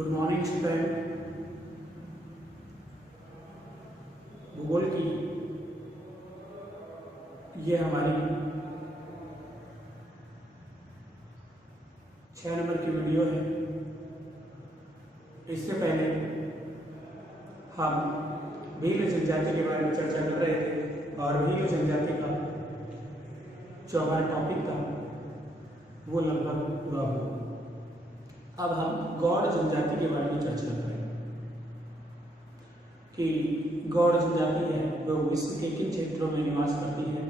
Good morning student. भूगोल की ये हमारी 6 नंबर की वीडियो है। इससे पहले हम भील जनजाति के बारे में चर्चा कर रहे थे और भील जनजाति का जो हमारा टॉपिक था वो लगभग पूरा हुआ। अब हम गौड़ जनजाति के बारे में चर्चा करेंगे कि गौड़ जनजाति है वो विश्व के किन क्षेत्रों में निवास करती है,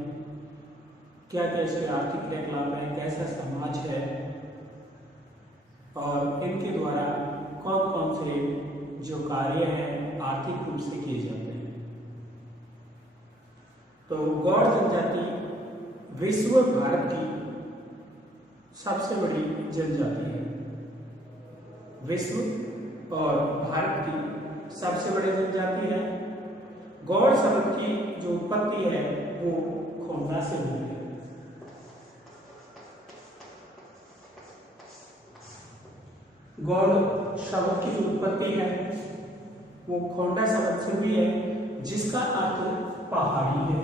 क्या क्या इसके आर्थिक क्रियाकलाप है, कैसा समाज है और इनके द्वारा कौन कौन से जो कार्य हैं आर्थिक रूप से किए जाते हैं। तो गौड़ जनजाति विश्व भारत की सबसे बड़ी जनजाति है। विश्व और भारत की सबसे बड़ी जनजाति है। गौड़ शब्द की जो उत्पत्ति है वो खोंडा से हुई है। गौड़ शब्द की जो उत्पत्ति है वो खोंडा शब्द से हुई है, जिसका अर्थ पहाड़ी है।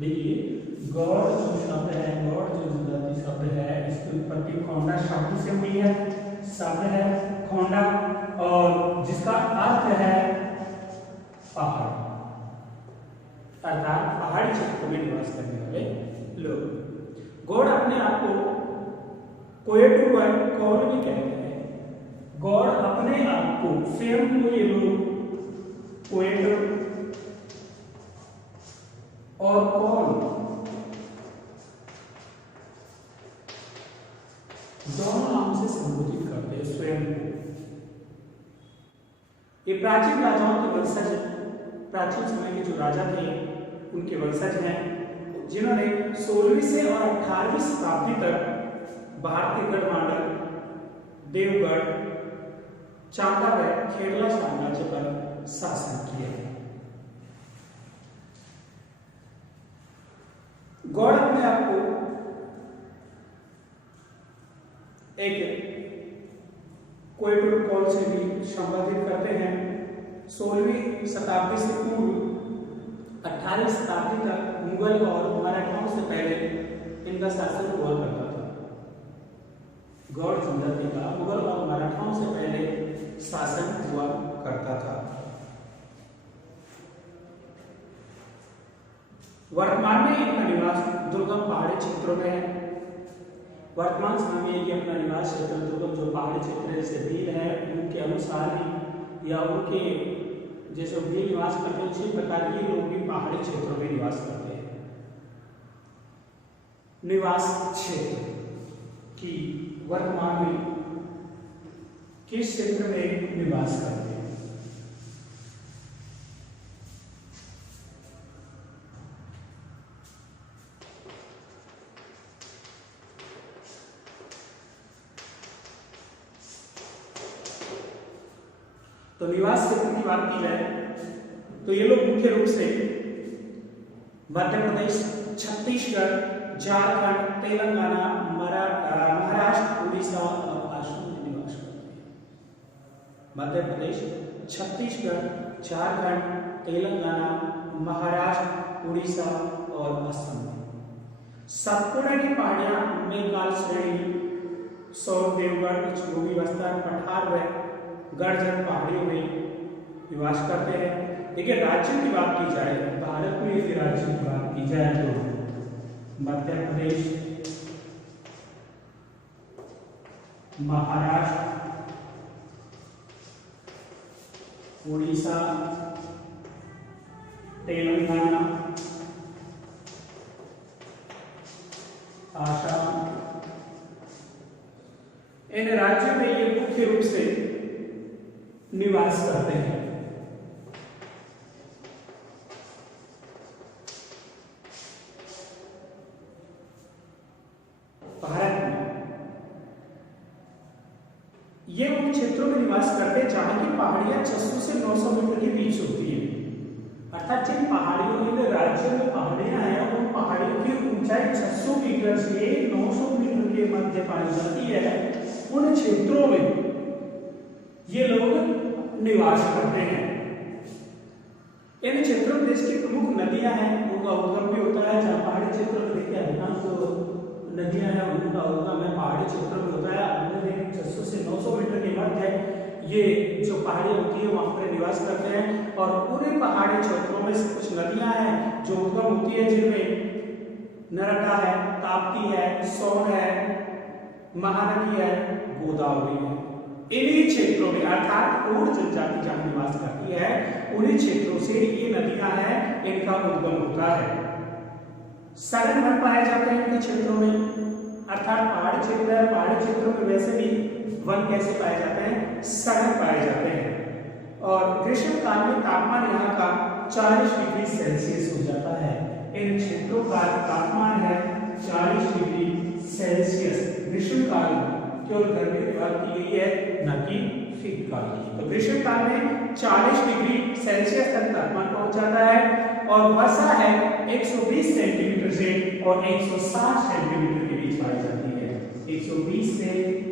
देखिए गौड़ जो शब्द है, गौड़ जो जनजाति शब्द है, इसकी उत्पत्ति खोंडा शब्द से हुई है। शब्द है खोंडा और जिसका अर्थ है पहाड़, अर्थात पहाड़ी क्षेत्र में निवास करने वाले लोग। गौड़ अपने आप को कोएटुआ कौन भी कहते हैं। गौड़ अपने आप को स्वयं को ये लोग कोएटो और कौन दोनों नाम से संबोधित करते हैं स्वयं को। ये प्राचीन राजाओं के वंशज, प्राचीन समय के जो राजा थे उनके वंशज हैं, जिन्होंने 16वीं से और 18वीं शताब्दी तक भारतीय गढ़वाल, देवगढ़, चांदा व खेड़ला साम्राज्य पर शासन किया। गौड़ अपने आप को एक कोएटो कौल से भी संबोधित करते हैं। 16वीं शताब्दी से पूर्व 18वीं शताब्दी तक मुगल और मराठाओं से पहले इनका शासन हुआ करता था। गौड़ जनजाति का मुगल और मराठाओं से पहले शासन हुआ करता था। वर्तमान में इनका निवास दुर्गम पहाड़ी क्षेत्रों में है। वर्तमान समय में ये अपना निवास क्षेत्र दुर्गम जो पहाड़ी क्षेत्र जैसे भील है उनके अनुसार ही या उनके जैसे भील निवास करते हैं उसी प्रकार ये लोग भी पहाड़ी क्षेत्रों में निवास करते हैं। निवास क्षेत्र की वर्तमान में किस क्षेत्र में निवास करते हैं। तो निवास क्षेत्र की बात की जाए तो ये लोग मुख्य रूप से मध्य प्रदेश, छत्तीसगढ़, झारखंड, तेलंगाना, महाराष्ट्र, उड़ीसा और असम में निवास करते हैं। मध्य प्रदेश, छत्तीसगढ़, झारखंड, तेलंगाना, महाराष्ट्र, उड़ीसा और असम में। सतपुड़ा की पहाड़ियां मेघाल श्रेणी, सौर देवगढ़, पूर्वी बस्तर, पठार व गढ़जन पहाड़ियों में निवास करते हैं। देखिए राज्य की बात की जाए, भारत में यदि राज्य की बात की जाए तो मध्य प्रदेश, महाराष्ट्र, उड़ीसा, तेलंगाना, असम, इन राज्यों में ये मुख्य रूप से निवास करते हैं। भारत में ये उन क्षेत्रों में निवास करते हैं जहां की पहाड़ियां 600 से 900 मीटर के बीच होती है। अर्थात जिन पहाड़ियों में राज्य में पहाड़ियां हैं उन पहाड़ियों की ऊंचाई 600 मीटर से 900 मीटर पाई जाती है उन क्षेत्रों में ये लोग निवास करते हैं। इन क्षेत्रों में देश की प्रमुख नदियां हैं, उनका उद्गम भी होता है। जहाँ पहाड़ी क्षेत्रों में देखिए अधिकांश नदियां हैं उनका उद्गम है पहाड़ी क्षेत्रों में होता है। 600 से 900 मीटर के मध्य ये जो पहाड़ी होती है वहां पर निवास करते हैं। और पूरे पहाड़ी क्षेत्रों में कुछ नदियां हैं जो उद्गम होती है, जिनमें नर्मदा है, ताप्ती है, सोन है, महानदी है, गोदावरी है। इन्हीं क्षेत्रों में अर्थात और जनजाति जहां निवास करती है उन्हीं क्षेत्रों से ये नदियां हैं, इनका उद्गम होता है। सघन वन पाए जाते हैं इन क्षेत्रों में, अर्थात पहाड़ी क्षेत्र है, पहाड़ी क्षेत्रों में वैसे भी वन कैसे पाए जाते हैं, सघन पाए जाते हैं। और ग्रीष्म काल में तापमान यहाँ का 40 डिग्री सेल्सियस हो जाता है। इन क्षेत्रों का तापमान है 40 डिग्री सेल्सियस ग्रीष्म काल में। केवल गर्मी की बात की गई है, न कि शीतकाल की। तो ग्रीष्म काल में 40 डिग्री सेल्सियस तक तापमान पहुंच जाता है और वर्षा है 120 सेंटीमीटर से और 160 सेंटीमीटर के बीच पाई जाती है। 120 से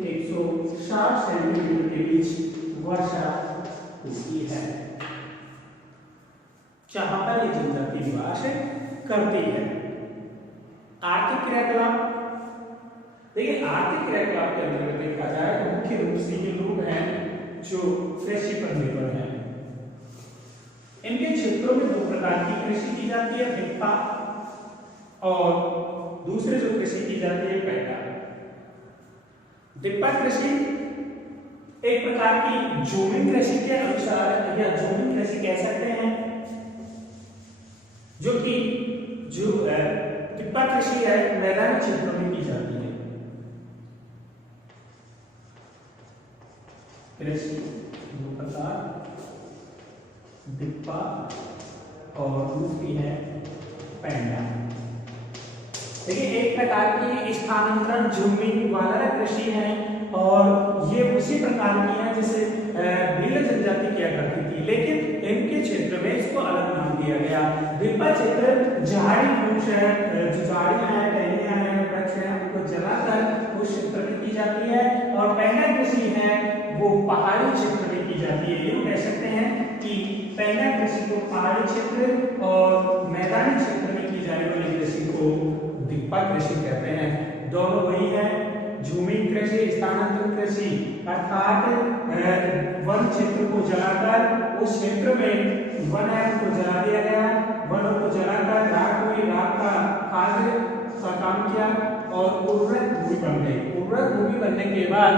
160 सेंटीमीटर के बीच वर्षा होती है जहां पर ये जनजाति निवास करती है। आर्थिक क्रियाकलाप, देखिए आर्थिक क्रियाकलाप के अंदर देखा जाए तो मुख्य रूप से ये लोग हैं जो कृषि पर निर्भर हैं। इनके क्षेत्रों में दो प्रकार की कृषि की जाती है, दिप्पा और दूसरे जो कृषि की जाती है पैडा। दिप्पा कृषि एक प्रकार की जूमिंग कृषि के अनुसार या जूमिंग कृषि कह सकते हैं, जो कि जो दिप्पा कृषि है मैदानी क्षेत्रों में की जाती है। कृषि दो प्रकार, दिप्पा और दूसरी है पैंडा। देखिए एक प्रकार की स्थानांतरण जूमिंग वाला कृषि है और ये उसी प्रकार की है जैसे भील जनजाति किया करती थी, लेकिन इनके क्षेत्र में इसको अलग नाम दिया गया। दिप्पा क्षेत्र झाड़ी वृक्ष है, जो झाड़ियां हैं, टहनियां हैं, वृक्ष हैं, उनको जलाकर उस क्षेत्र में की जाती है। और पैंडा कृषि है वो पहाड़ी क्षेत्र में की जाती है। ये कह सकते हैं कि पैंडा कृषि को पहाड़ी क्षेत्र और मैदानी क्षेत्र में की जाने वाली कृषि को दिप्पा कृषि कहते हैं। दोनों वही है, झूमिंग कृषि, स्थानांतरण कृषि, अर्थात वन क्षेत्र को जलाकर उस क्षेत्र में वन है उनको जला दिया गया, वनों को जलाकर राख हुई, राख का खाद्य का काम किया और उर्वरक भूमि बन गई। उर्वरक भूमि बनने के बाद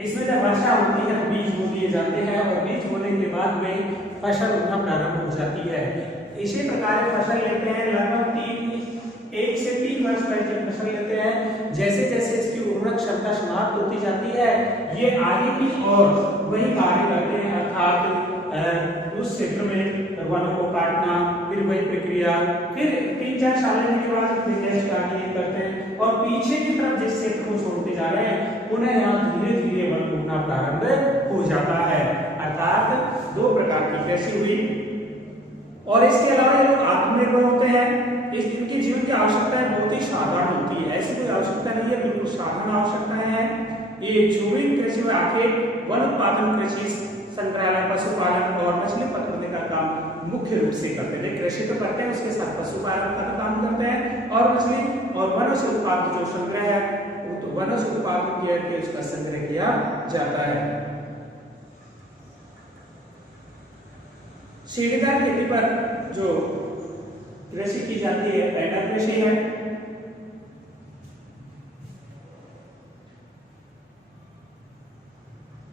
इसमें जब वर्षा होती है तो बीज बो दिए जाते हैं और बीज बोने के बाद में फसल उगना प्रारंभ हो जाती है। इसी प्रकार फसल लेते हैं, लगभग 1 से 3 वर्ष तक फसल लेते हैं। जैसे जैसे इसकी उर्वरक क्षमता समाप्त होती जाती है ये आगे की और वही कार्य करते हैं, अर्थात उस क्षेत्र में वनों को काटना, फिर वही प्रक्रिया, फिर 3-4 साल के बाद फिर नेक्स्ट कार्य करते हैं और पीछे की तरफ जिस क्षेत्र को छोड़ते जा रहे हैं उन्हें यहाँ धीरे धीरे वन उगना प्रारंभ हो जाता है। अर्थात दो प्रकार की कृषि हुई। और इसके अलावा ये लोग आत्मनिर्भर होते हैं। इनके जीवन की आवश्यकताएं बहुत ही साधारण होती है, ऐसी कोई आवश्यकता नहीं है, बिल्कुल साधारण आवश्यकताएं हैं। ये जूमिंग कृषि में आके वन उत्पादन कृषि, संग्रहालय, पशुपालन और मछली पकड़ने का काम मुख्य रूप से करते हैं। कृषि तो करते हैं, उसके साथ पशुपालन का काम करते हैं और मछली और वनों से उत्पाद जो संग्रह है वो तो वनों से उत्पादन किया कि उसका संग्रह किया जाता है। सीढ़ीदार खेती पर जो कृषि की जाती है पैडा कृषि है।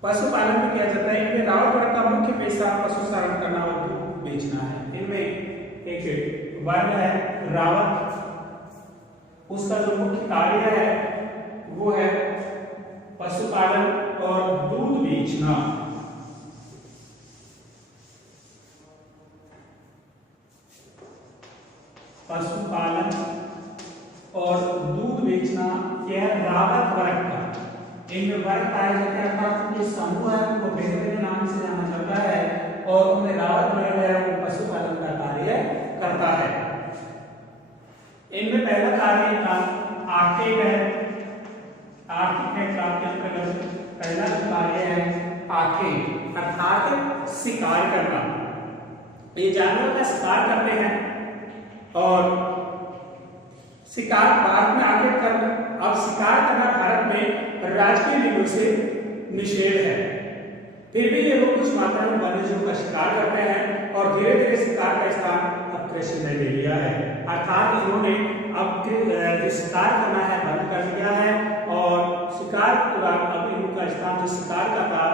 पशुपालन भी किया जाता है। इनमें रावत वर्ग का मुख्य पेशा पशुचारण करना और दूध बेचना है। इनमें एक वर्ग है रावत, उसका जो मुख्य कार्य है वो है पशुपालन और दूध बेचना। पशुपालन और दूध बेचना यह रावत वर्ग का, इनमें वर्ग पाए जाते हैं, अर्थात जो समूह है उनको बेहतरीन के नाम से जाना जाता है और उनमें रावत वर्ग है वो पशुपालन का कार्य करता है। इनमें पहला कार्य का आर्केड है, पहला जो कार्य है आंखें अर्थात शिकार करना। ये जानवर का शिकार करते हैं और शिकार भारत में आगे करना। अब शिकार करना भारत में राजकीय नियमों से निषेध है, फिर भी ये लोग कुछ मात्रा में वन्यजीवों का शिकार करते हैं और धीरे धीरे शिकार का स्थान अब कृषि में ले लिया है। अर्थात इन्होंने अब शिकार करना है बंद कर दिया है और शिकार के दौरान अब इनका स्थान जो शिकार का था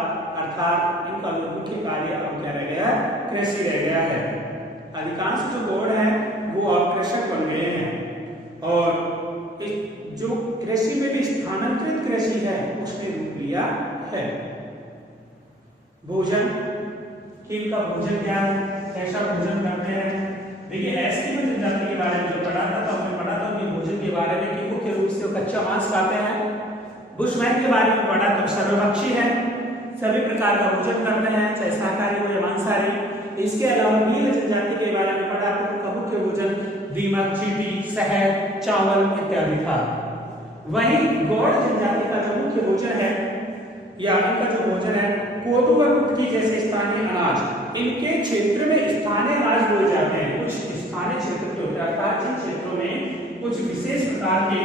अर्थात इनका मुख्य कार्य अब क्या रह गया है, कृषि रह गया है। अधिकांश जो गौड़ हैं वो अब कृषक बन गए हैं और जो कृषि में भी स्थानांतरित कृषि है उसने रूप लिया है। भोजन, इनका भोजन क्या है, कैसा भोजन करते हैं। देखिए एस्किमो जनजाति के बारे में जो पढ़ा था तो हमने पढ़ा था कि भोजन के बारे में कि मुख्य रूप से कच्चा मांस खाते हैं। बुशमैन के बारे में पढ़ा तो सर्वभक्षी है, सभी प्रकार का भोजन करते हैं चाहे शाकाहारी हो या मांसाहारी। इसके अलावा नील जनजाति के बारे में पढ़ा तो उनका मुख्य भोजन दीमक, चींटी, शहद, चावल इत्यादि था। वहीं गौड़ जनजाति का जो मुख्य भोजन है या इनका जो भोजन है कोदू और कुटकी जैसे स्थानीय अनाज। इनके क्षेत्र में स्थानीय अनाज बोए जाते हैं। कुछ स्थानीय क्षेत्र के होते हैं, जिन क्षेत्रों में कुछ विशेष प्रकार के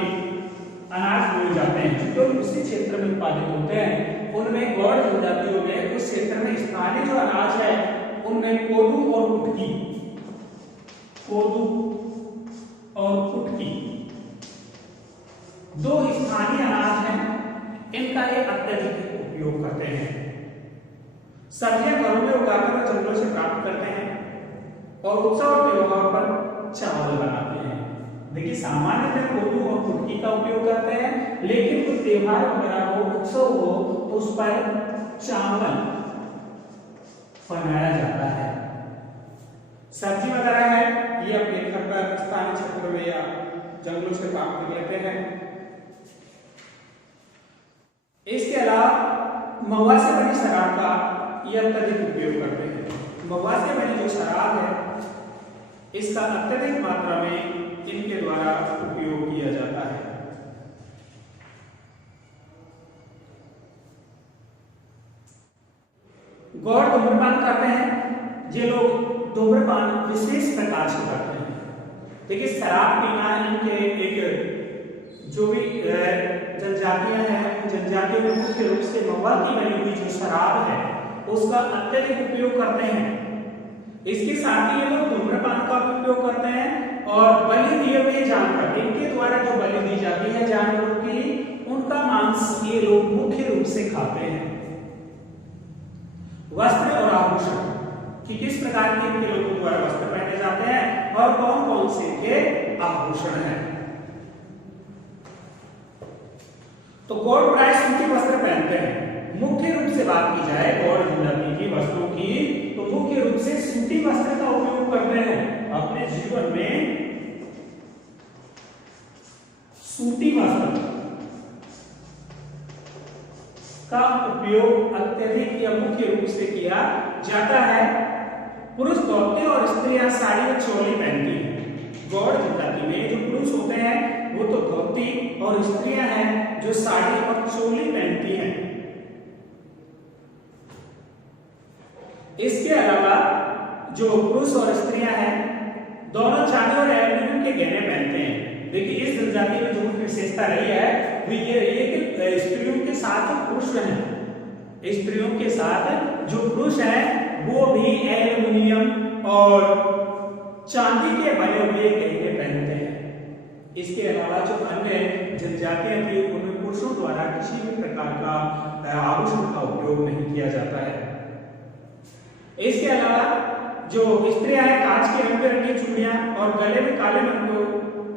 अनाज बोए जाते हैं जो उसी क्षेत्र में उत्पादित होते हैं, उनमें गौड़ जनजातियों में उस क्षेत्र में स्थानीय जो अनाज है उनमें कोदू और कुटकी, कोदू और कुटकी दो स्थानीय अनाज हैं, इनका ये अत्यधिक उपयोग करते हैं। सब्जियां घरों में उगाकर जंगलों से प्राप्त करते हैं और उत्सव और त्योहार पर चावल बनाते हैं। देखिए सामान्यतः कोदू और कुटकी का उपयोग करते हैं, लेकिन कुछ त्योहार वगैरह हो, उत्सव हो तो उस पर चावल बनाया जाता है। सब्जी वगैरह है ये अपने घर पर स्थानीय क्षेत्रों में या जंगलों से प्राप्त कर लेते हैं। इसके अलावा महुआ से बनी शराब का यह अत्यधिक उपयोग करते हैं। महुआ से बनी जो शराब है इसका अत्यधिक मात्रा में इनके द्वारा उपयोग किया जाता है। गौड़ धूम्रपान करते हैं। ये लोग धूम्रपान विशेष प्रकार से करते हैं। देखिए शराब पीना इनके एक जो भी जनजातियां हैं उन जनजातियों में मुख्य रूप से महुआ की बनी हुई जो शराब है उसका अत्यधिक उपयोग करते हैं। इसके साथ ही ये लोग धूम्रपान का उपयोग करते हैं और बलि दिए हुए जानवर, इनके द्वारा जो बलि दी जाती है जानवरों की, उनका मांस ये लोग मुख्य रूप से खाते हैं। वस्त्र और आभूषण कि किस प्रकार के इनके लोगों द्वारा वस्त्र पहने जाते हैं और कौन कौन से इनके आभूषण हैं। तो गौड़ प्राय सूती वस्त्र पहनते हैं। मुख्य रूप से बात की जाए गौड़ जनजाति की वस्त्रों की तो मुख्य रूप से सूती वस्त्र का उपयोग करते हैं। अपने जीवन में सूती वस्त्र का उपयोग अत्यधिक या मुख्य रूप से किया जाता है। पुरुष धोती और स्त्रियां साड़ी और चोली पहनती हैं। गौड़ जनजाति में जो पुरुष होते हैं वो तो धोती और स्त्रियां हैं जो साड़ी और चोली पहनती हैं। इसके अलावा जो पुरुष और स्त्रियां हैं दोनों चांदी और एल्यूमिनियम के गहने पहनते हैं। देखिए इस जनजाति में जो मुख्य विशेषता रही है वो ये रही है कि स्त्रियों के साथ पुरुष हैं, स्त्रियों के साथ जो पुरुष हैं वो भी एल्यूमिनियम और चांदी के बने हुए गहने पहनते हैं। इसके अलावा जो अन्य जनजातियां थी उनमें पुरुषों द्वारा किसी भी प्रकार का आभूषण का उपयोग नहीं किया जाता है। इसके अलावा जो स्त्रियां हैं कांच के रंग बिरंगी चूड़ियां और गले में काले मंगों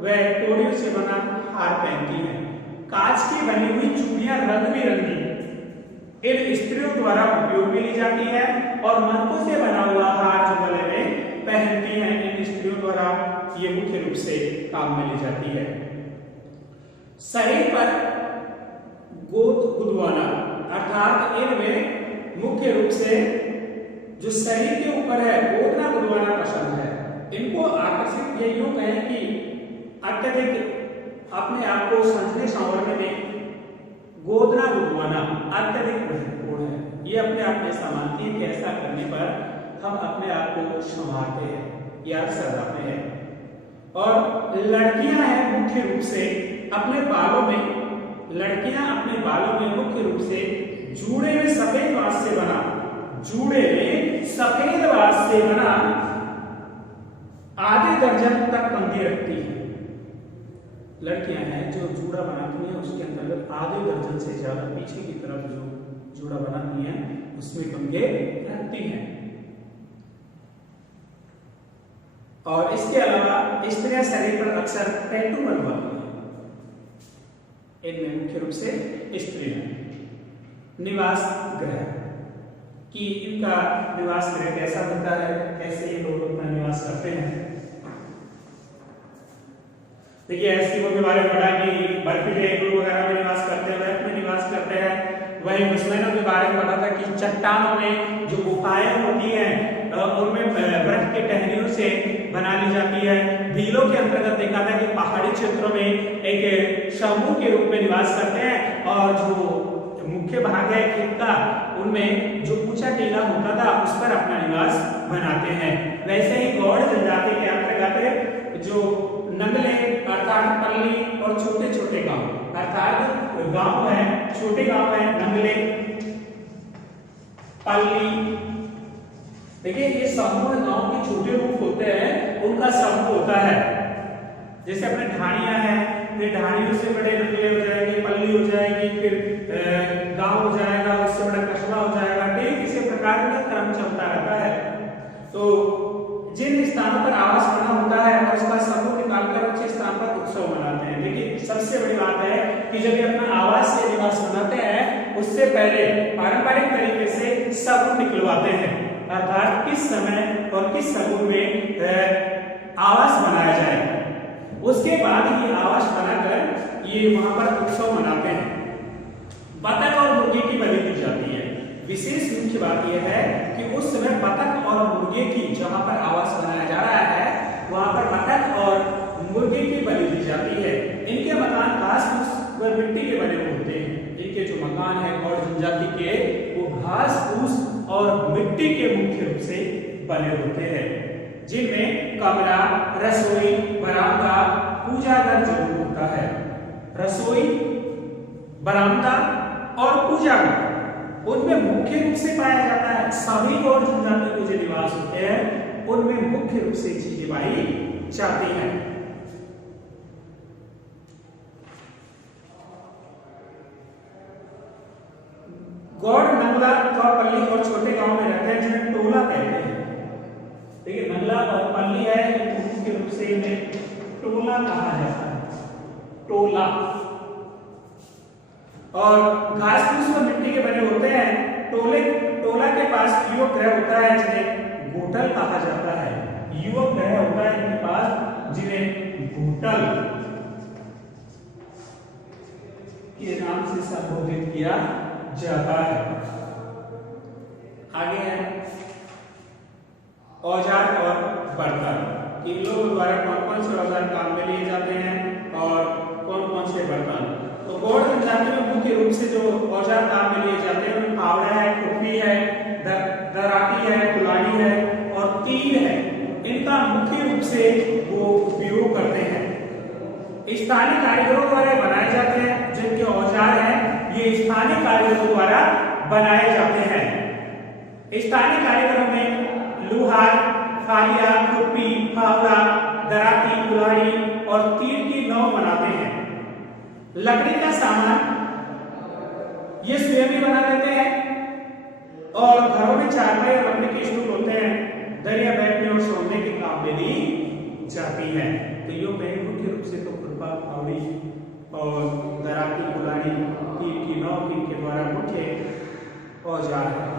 व तोड़ियों से बना हार पहनती हैं। कांच की बनी हुई चूड़ियां रंग बिरंगी इन स्त्रियों द्वारा उपयोग में ली जाती है और मनकों से बना हुआ हार जो गले में पहनती हैं इन स्त्रियों द्वारा ये मुख्य रूप से काम में ली जाती है। शरीर पर गोद गुदवाना अर्थात इनमें मुख्य रूप से जो शरीर के ऊपर है गोदना गुदवाना पसंद है। इनको आकर्षित ये यूं कहें कि अत्यधिक अपने आप को संजने संवरने में गोदना गुदवाना अत्यधिक महत्वपूर्ण है। ये अपने आप में समानती है कि ऐसा करने पर हम अपने आप को संभालते हैं या सजाते हैं। और लड़कियां हैं मुख्य रूप से अपने बालों में, लड़कियां अपने बालों में मुख्य रूप से जूड़े में सफेद बांस से बना, जूड़े में सफेद बांस से बना आधे दर्जन तक कंघी रखती है। लड़कियां हैं जो जूड़ा बनाती हैं उसके अंतर्गत आधे दर्जन से ज्यादा पीछे की तरफ जो जूड़ा बनाती हैं उसमें कंघे रखती हैं। और इसके अलावा स्त्रियां शरीर पर अक्सर टैटू बनवाती हैं। इनमें मुख्य रूप से स्त्रियां। निवास गृह कि इनका निवास गृह कैसा होता है, कैसे ये लोग अपना निवास करते हैं। देखिए एस्किमो के बारे में पढ़ा कि बर्फीले इग्लू वगैरह में निवास करते हैं, बर्फ में निवास करते हैं। वही मुस्लिमों के बारे में पढ़ा था कि चट्टानों में जो गुफाएं होती हैं उनमें बर्फ के टहनियों से बना ली जाती है। भीलों के अंतर्गत देखा था कि पहाड़ी क्षेत्रों में एक समूह के रूप में निवास करते हैं और जो मुख्य भाग है खेत का उनमें जो ऊंचा टीला होता था उस पर अपना निवास बनाते हैं। वैसे ही गौड़ जनजाति के अंतर्गत जो नंगले अर्थात पल्ली और छोटे छोटे गांव, अर्थात गांव है छोटे गांव है नंगले पल्ली। देखिए ये संपूर्ण गांव के छोटे रूप होते हैं, उनका समूह होता है। जैसे अपने ढाणियां हैं, फिर ढाणियों से बड़े नंगले हो जाएंगे, पल्ली हो जाएगी, फिर गांव हो जाएगा, उससे बड़ा कस्बा हो जाएगा। ठीक इसी प्रकार का क्रम चलता रहता है। तो जिन स्थानों पर आवास बना होता है और उसका समूह निकालकर उस स्थान पर उत्सव मनाते हैं। लेकिन सबसे बड़ी बात है कि जब ये अपना आवास या निवास बनाते हैं उससे पहले पारंपरिक तरीके से समूह निकलवाते हैं, अर्थात किस समय और किस समूह में आवास बनाया जाए। उसके बाद ये आवास बनाकर ये वहां पर उत्सव मनाते हैं। बतख और मुर्गे की बलि दी जाती है। विशेष मुख्य बात यह है कि उस समय बतख और मुर्गे की जहां पर आवास बनाया जा रहा है वहां पर बतख और मुर्गे की बलि दी जाती है। इनके मकान घास फूस व मिट्टी के बने होते हैं। इनके जो मकान है गौड़ जनजाति के वो घास फूस और मिट्टी के मुख्य रूप से बने होते हैं, जिनमें कमरा, रसोई, बरामदा, पूजा घर जरूर होता है। रसोई, बरामदा और पूजा घर उनमें मुख्य रूप से पाया जाता है। सभी गौड़ जनजाति के जो निवास होते हैं उनमें मुख्य रूप से चीजें पाई जाती हैं। गौड़ नंगला पल्ली और छोटे गांव में रहते हैं जिन्हें टोला कहते हैं। देखिए नंगला और पल्ली है मुख्य रूप से इन्हें टोला कहा जाता है, टोला। और घास फूस और मिट्टी के बने होते हैं। टोला के पास युवक गृह होता है जिन्हें घोटल कहा जाता है। युवक गृह होता है इनके पास जिन्हें घोटल के नाम से संबोधित किया जाता है। आगे है औजार और बर्तन। इन लोगों द्वारा कौन कौन से औजार काम में लिए जाते हैं और कौन कौन से बर्तन। तो गौड़ जनजाति में मुख्य रूप से जो औजार काम में लिए जाते हैं उनमें फावड़ा है, खुरपी है, दराती है, कुल्हाड़ी है और तीर है। इनका मुख्य रूप से वो उपयोग करते हैं। स्थानीय कारीगरों द्वारा बनाए जाते हैं। जिनके औजार हैं ये स्थानीय कारीगरों द्वारा बनाए जाते हैं। स्थानीय कारीगरों में लुहार, फालिया, खुरपी, फावड़ा, दराती, कुल्हाड़ी और तीर की नाव बनाते हैं। लकड़ी का सामान ये स्वयं ही बना देते हैं और घरों में चारपाई और लकड़ी के स्टूल होते हैं। दरिया बैठने और सोने के काम में ली जाती है। तो ये मुख्य रूप से तो खुरपा, फावड़ी और दराती, कुल्हाड़ी, तीर की नाव के द्वारा मुख्य औजार है।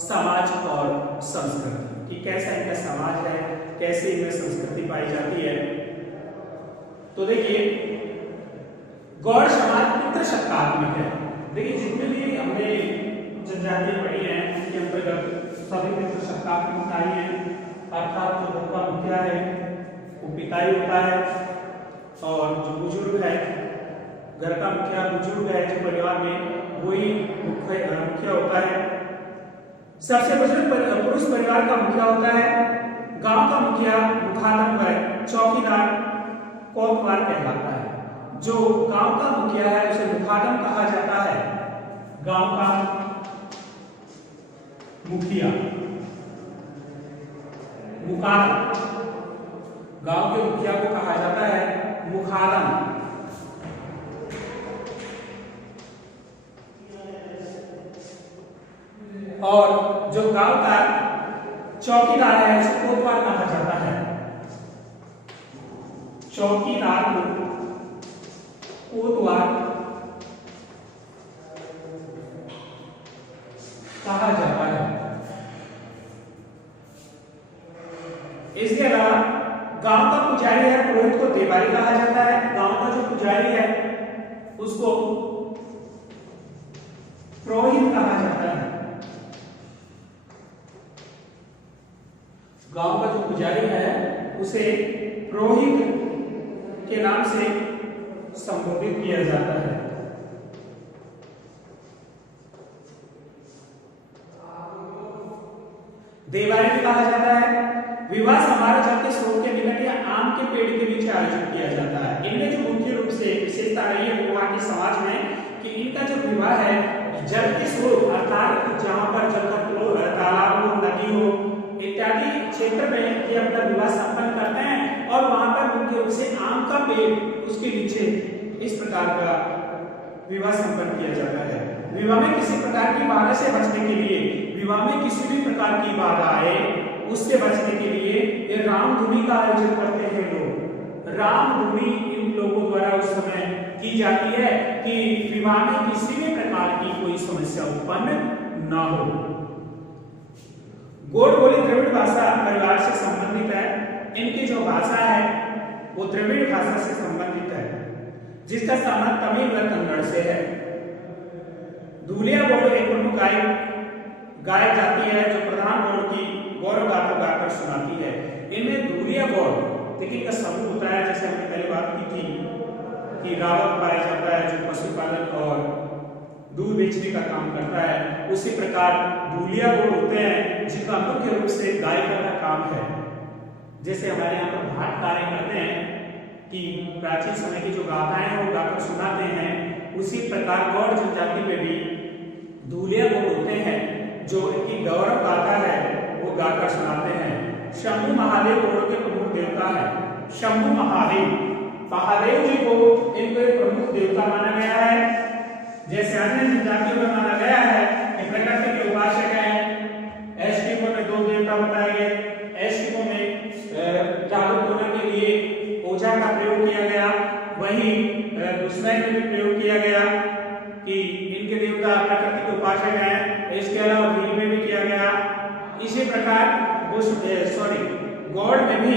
समाज और संस्कृति कि कैसा इनका समाज है, कैसे इनमें संस्कृति पाई जाती है। तो देखिए गौड़ समाज पितृसत्तात्मक है। देखिए जितने भी हमने जनजाति पढ़ी है उनके अंतर्गत सभी पितृसत्तात्मक आई है। अर्थात जो घर का मुखिया है वो पिता ही होता है और जो बुजुर्ग है घर का मुखिया बुजुर्ग है जो परिवार में वही मुखिया होता है। सबसे बुजुर्ग पुरुष परिवार का मुखिया होता है। गांव का मुखिया मुखादम व चौकीदार कोतवाल कहलाता है। जो गांव का मुखिया है उसे मुखादम कहा जाता है। गांव का मुखिया मुखादम, गांव के मुखिया को कहा जाता है मुखादम। और जो गांव का चौकीदार है उसे कोतवाल कहा जाता है। चौकीदार को कोतवाल कहा जाता है। इसके अलावा गांव का पुजारी है पुरोहित को देवारी कहा जाता है। गांव का जो पुजारी है उसको पुरोहित कहा जाता है। गांव का जो पुजारी है उसे पुरोहित के नाम से संबोधित किया जाता है। देवारी भी कहा जाता है। विवाह समारोह जल के स्रोत के निकट या आम के पेड़ के नीचे आयोजित किया जाता है। इनमें जो मुख्य रूप से विशेषता रही है वो वहां के समाज में कि इनका जो विवाह है जल के स्रोत अर्थात जहां पर जल का तालाब हो, नदी हो इत्यादि क्षेत्र में ये अपना विवाह संपन्न करते हैं और वहां पर मुख्य रूप से आम का पेड़ उसके नीचे इस प्रकार का विवाह संपन्न किया जाता है। विवाह में किसी प्रकार की बाधा से बचने के लिए, विवाह में किसी भी प्रकार की बाधा आए उससे बचने के लिए ये रामधुनी का आयोजन करते हैं लोग। रामधुनी इन लोगों द्वारा उस समय की जाती है कि विवाह में किसी भी प्रकार की कोई समस्या उत्पन्न न हो। गोड़ बोली द्रविड़ भाषा परिवार से संबंधित है। इनकी जो भाषा है वो द्रविड़ भाषा से संबंधित है जिसका संबंध तमिल व कन्नड़ से है। दूलिया बोल एक प्रमुख गायक जाती है जो प्रधान बोल की गौरव गाथा गाकर सुनाती है। इनमें दूलिया बोल देखिए का समूह होता है, जैसे हमने पहले बात की थी कि रावत पाया जाता है जो पशुपालन और दूध बेचने का काम करता है। उसी प्रकार दूलिया बोल होते हैं जिनका मुख्य रूप से गायिका का काम है। जैसे हमारे यहाँ पर भाट कार्य करते हैं कि प्राचीन समय की जो गाथाएं हैं वो गाकर सुनाते हैं, उसी प्रकार गौड़ जनजाति में भी दूलिया बोल होते हैं जो इनकी गौरव गाथा है वो गाकर सुनाते हैं। शंभु महादेव गौड़ों के प्रमुख देवता है। शंभु महादेव जी को इनको प्रमुख देवता माना गया है। जैसे अन्य जनजातियों में माना गया है कि प्रकृति के उपासक हैं। एस्किमो में 2 देवता बताए गए। एस्किमो में जागरूक होने के लिए ओझा का प्रयोग किया गया, वहीं उसमें भी प्रयोग किया गया कि इनके देवता प्रकृति के उपासक हैं। इसके अलावा भील में भी किया गया। इसी प्रकार गौड़ में भी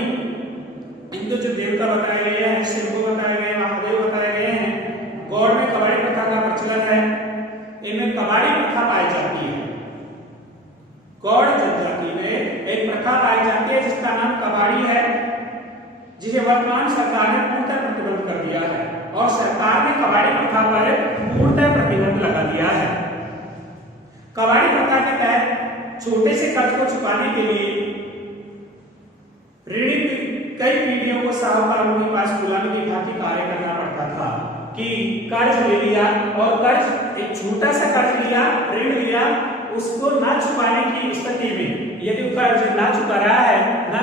इनके जो देवता बताए गए हैं, शंभु बताए गए, महादेव बताए गए हैं। गौड़ में कबाड़ी प्रथा का प्रचलन है। इनमें कबाड़ी प्रथा पाई जाती है। गौड़ जनजाति में एक प्रथा पाई जाती है जिसका नाम कबाड़ी है, जिसे वर्तमान सरकार ने पूर्णतः प्रतिबंध कर दिया है और सरकार ने कबाड़ी प्रथा पर पूर्णतः प्रतिबंध लगा दिया है। कबाड़ी प्रथा के तहत छोटे से कर्ज को चुकाने के लिए ऋणी कई पीढ़ियों को साहूकारों के पास गुलामी की भांति कार्य करना पड़ता था कि कर्ज ले लिया और कर्ज एक छोटा सा कर्ज लिया, ऋण लिया, उसको ना चुकाने की स्थिति में यदि कर्ज ना चुका रहा है, ना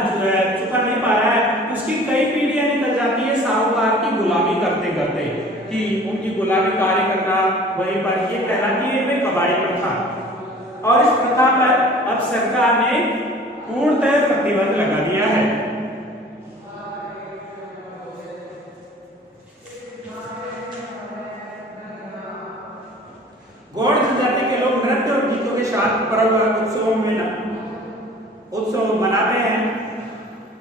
चुका नहीं पा रहा है, उसकी कई पीढ़ियां निकल जाती है साहूकार की गुलामी करते करते कि उनकी गुलामी कार्य करना वहीं पर ये कहलाती है कबाड़ी प्रथा। और इस प्रथा पर अब सरकार ने पूर्णतः प्रतिबंध लगा दिया है। गौड़ जनजाति के लोग नृत्य और गीतों के साथ पर्व उत्सव मनाते हैं।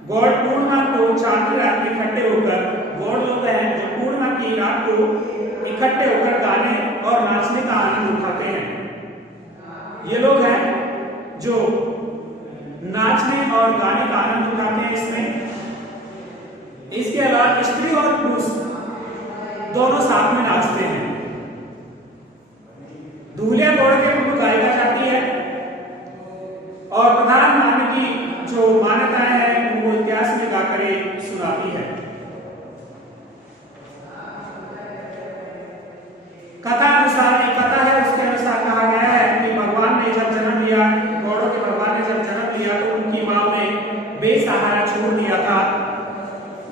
गौड़ पूर्णिमा को चांद रात इकट्ठे होकर, गौड़ लोग हैं जो पूर्णिमा की रात को इकट्ठे होकर गाने और नाचने का आनंद उठाते हैं। ये लोग हैं जो नाचने और गाने का आनंद उठाते हैं इसमें। इसके अलावा स्त्री और पुरुष दोनों साथ में नाचते हैं। दूल्हे गौड़ के मुंह गायिका जाती है और प्रधान मानने की जो मान्यताएं हैं वो इतिहास में गाकर सुनाती है। कथा अनुसार कथा है, उसके अनुसार कहा गया है कि भगवान ने जब जन्म लिया, गौड़ों के भगवान ने जब जन्म लिया तो उनकी मां ने बेसहारा छोड़ दिया था।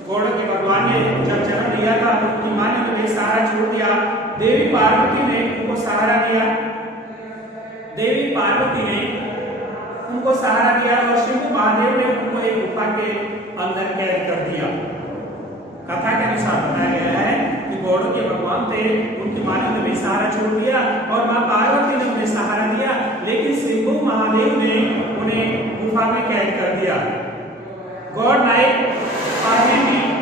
गौड़ों के भगवान ने जब जन्म लिया था तो उनकी मां ने बेसहारा छोड़ दिया। देवी पार्वती ने उनको सहारा दिया, देवी पार्वती ने उनको सहारा दिया और शिव महादेव ने उनको एक गुफा के अंदर कैद कर दिया। कथा के अनुसार बताया गया है कि गौड़ों के भगवान थे, उनकी मां ने उन्हें सहारा छोड़ दिया और मां पार्वती ने उन्हें सहारा दिया, लेकिन शिव महादेव ने उन्हें गुफा में कैद कर दिया। गौड़ नायक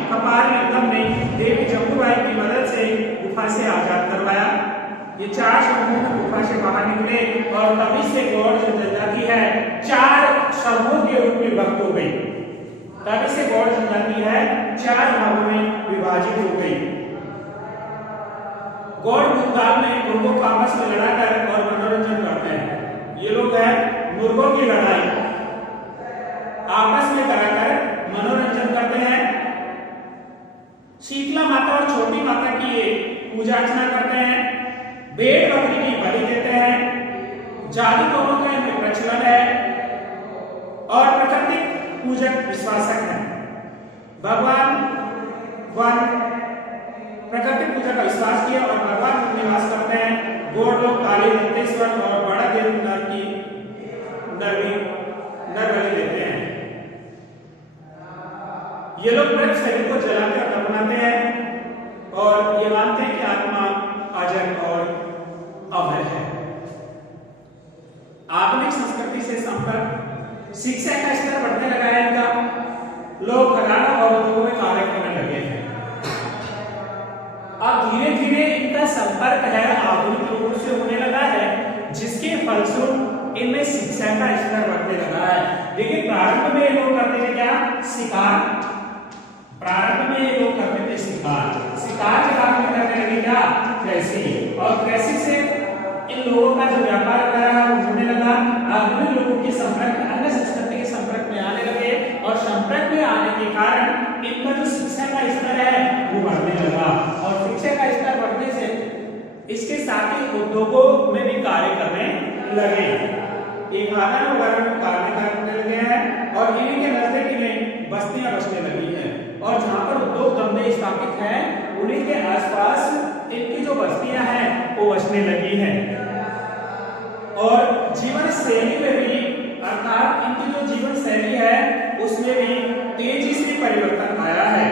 कपाल निगम ने देवी जम्बूबाई की मदद से गुफा से आजाद करवाया। ये 4 समूह गुफा से बाहर निकले और तभी से गौड़ जो जनजाति है 4 समूह के रूप में विभक्त हो गई। तभी से गौड़ जनजाति है 4 भागों में विभाजित हो गई। गौड़ धूमधाम में मुर्गों को आपस में लड़ाकर और मनोरंजन करते हैं। ये लोग है मुर्गों की लड़ाई आपस में कराकर मनोरंजन करते हैं। शीतला माता और छोटी माता की पूजा अर्चना करते हैं। भेड़ बकरी की बलि देते हैं। जादू टोनों का इनमें प्रचलन है और प्राकृतिक पूजक विश्वासक है। भगवान वन प्राकृतिक पूजा का विश्वास किया और भगवान में निवास करते हैं। गौड़ लोग काली दंतेश्वर और बड़ा देव नर की नर बलि देते हैं। ये लोग मृत शरीर को जलाकर दफनाते हैं और ये मानते हैं कि आत्मा अजर और अमर है। आधुनिक संस्कृति से संपर्क, शिक्षा का स्तर बढ़ने लगा है इनका। लोग घराना और उद्योगों में कार्य करने लगे हैं। अब धीरे धीरे इनका संपर्क है आधुनिक लोगों से होने लगा है, जिसके फलस्वरूप इनमें शिक्षा का स्तर बढ़ने लगा है। लेकिन प्रारंभ में लोग करते थे क्या? शिकार। प्रारंभ में ये लोग करते थे शिकार। शिकार के बाद में करने लगे क्या? कृषि। और कृषि से इन लोगों का जो व्यापार वगैरह होने लगा। आधुनिक लोगों के संपर्क में, अन्य संस्कृति के संपर्क में आने लगे और संपर्क में आने के कारण इनका जो शिक्षा का स्तर है वो बढ़ने लगा। और शिक्षा का स्तर बढ़ने से इसके साथ ही उद्योगों में भी कार्य करने लगे। एक खाना वगैरह में कार्य करने लगे हैं और इन्हीं के नजदीक में बस्तियां बसने लगी हैं। और जहां पर उद्योग धंधे स्थापित हैं उन्हीं के आसपास इनकी जो बस्तियां हैं वो बसने लगी हैं। और जीवन शैली में भी, अर्थात इनकी जो जीवन शैली है उसमें भी तेजी से परिवर्तन आया है।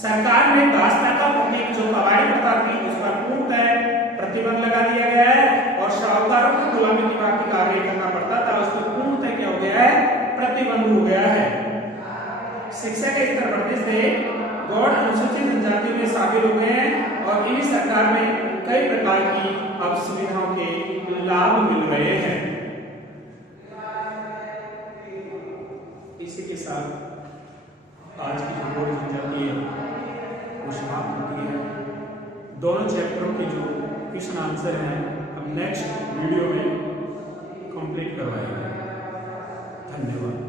सरकार ने दास्ता का प्रतीक जो कबाड़ी प्रथा थी उस पर पूर्णतः प्रतिबंध लगा दिया गया है और साहूकारों को गुलामी की बाकी कार्य करना पड़ता था, उस पर पूर्णतः क्या हो गया है? प्रतिबंध हो गया है। शिक्षा के स्तर बढ़ने से गौड़ अनुसूचित जनजाति में शामिल हो गए हैं और इन्हीं सरकार में कई प्रकार की अब सुविधाओं के लाभ मिल रहे हैं। इसी के साथ आज की जो गौड़ जनजाति है वो समाप्त होती है। दोनों चैप्टरों के जो क्वेश्चन आंसर हैं हम नेक्स्ट वीडियो में कंप्लीट करवाएंगे। धन्यवाद।